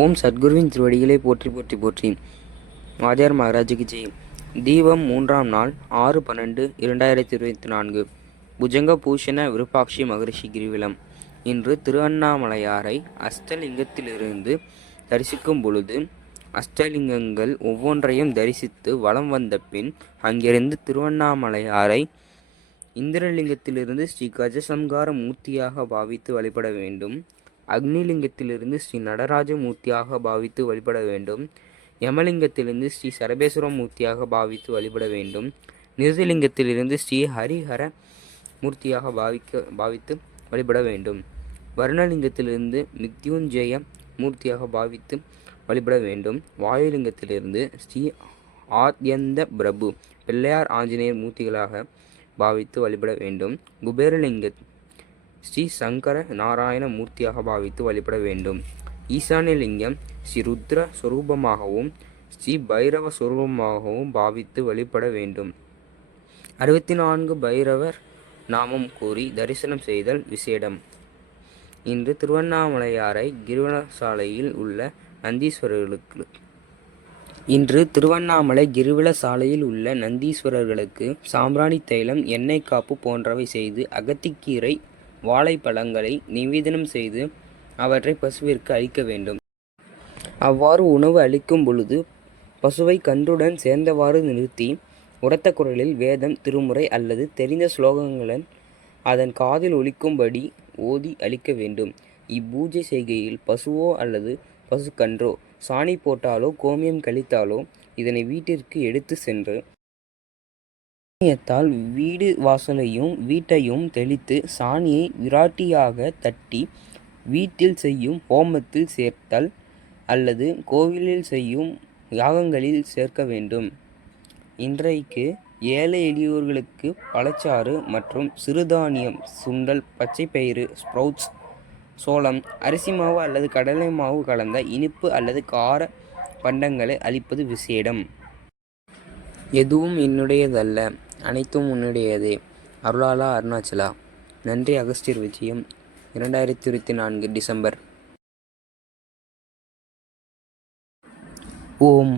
ஓம் சத்குருவின் திருவடிகளை போற்றி போற்றி போற்றி. வாத்தியார் மகாராஜுக்கு ஜெய். தீபம் 3ஆம் நாள் 6/12/2024. புஜங்க பூஷண விருப்பாட்சி மகரிஷி கிரிவலம். இன்று திருவண்ணாமலையாரை அஷ்டலிங்கத்திலிருந்து தரிசிக்கும் பொழுது அஷ்டலிங்கங்கள் ஒவ்வொன்றையும் தரிசித்து வலம் வந்த பின் அங்கிருந்து திருவண்ணாமலையாரை இந்திரலிங்கத்திலிருந்து ஸ்ரீ கஜசம்கார மூர்த்தியாக பாவித்து வழிபட வேண்டும். அக்னிலிங்கத்திலிருந்து ஸ்ரீ நடராஜ மூர்த்தியாக பாவித்து வழிபட வேண்டும். யமலிங்கத்திலிருந்து ஸ்ரீ சரபேஸ்வர மூர்த்தியாக பாவித்து வழிபட வேண்டும். நிருதிலிங்கத்திலிருந்து ஸ்ரீ ஹரிஹர மூர்த்தியாக பாவித்து வழிபட வேண்டும். வருணலிங்கத்திலிருந்து மித்யுஞ்சய மூர்த்தியாக பாவித்து வழிபட வேண்டும். வாயுலிங்கத்திலிருந்து ஸ்ரீ ஆத்யந்த பிரபு பிள்ளையார் ஆஞ்சநேயர் மூர்த்திகளாக பாவித்து வழிபட வேண்டும். குபேரலிங்க ஸ்ரீ சங்கர நாராயண மூர்த்தியாக பாவித்து வழிபட வேண்டும். ஈசான்யலிங்கம் ஸ்ரீ ருத்ர சொரூபமாகவும் ஸ்ரீ பைரவ சொரூபமாகவும் பாவித்து வழிபட வேண்டும். 64 பைரவர் நாமம் கூறி தரிசனம் செய்தல் விசேடம். இன்று திருவண்ணாமலையாரை கிரிவலசாலையில் உள்ள நந்தீஸ்வரர்களுக்கு சாம்பிராணி தைலம், எண்ணெய் காப்பு போன்றவை செய்து அகத்திக்கீரை, வாழைப்பழங்களை நிவேதனம் செய்து அவற்றை பசுவிற்கு அளிக்க வேண்டும். அவ்வாறு உணவு அளிக்கும் பொழுது பசுவை கன்றுடன் சேர்ந்தவாறு நிறுத்தி உரத்த குரலில் வேதம், திருமுறை அல்லது தெரிந்த ஸ்லோகங்களுடன் அதன் காதில் ஒலிக்கும்படி ஓதி அளிக்க வேண்டும். இப்பூஜை செய்கையில் பசுவோ அல்லது பசு கன்றோ சாணி போட்டாலோ கோமியம் கழித்தாலோ இதனை வீட்டிற்கு எடுத்து சென்று சாணியத்தால் வீடு வாசலையும் வீட்டையும் தெளித்து சாணியை விராட்டியாக தட்டி வீட்டில் செய்யும் ஹோமத்தில் சேர்த்தல் அல்லது கோவிலில் செய்யும் யாகங்களில் சேர்க்க வேண்டும். இன்றைக்கு ஏழை எளியோர்களுக்கு பழச்சாறு மற்றும் சிறுதானியம், சுண்டல், பச்சைப்பயிறு, ஸ்ப்ரவுட்ஸ், சோளம், அரிசி மாவு அல்லது கடலை மாவு கலந்த இனிப்பு அல்லது கார பண்டங்களை அளிப்பது விசேடம். எதுவும் என்னுடையதல்ல, அனைத்தும் உன்னுடையதே. அருளாளா அருணாச்சலா. நன்றி. அகஸ்தியர் விஜயம் 2024 டிசம்பர். ஓம்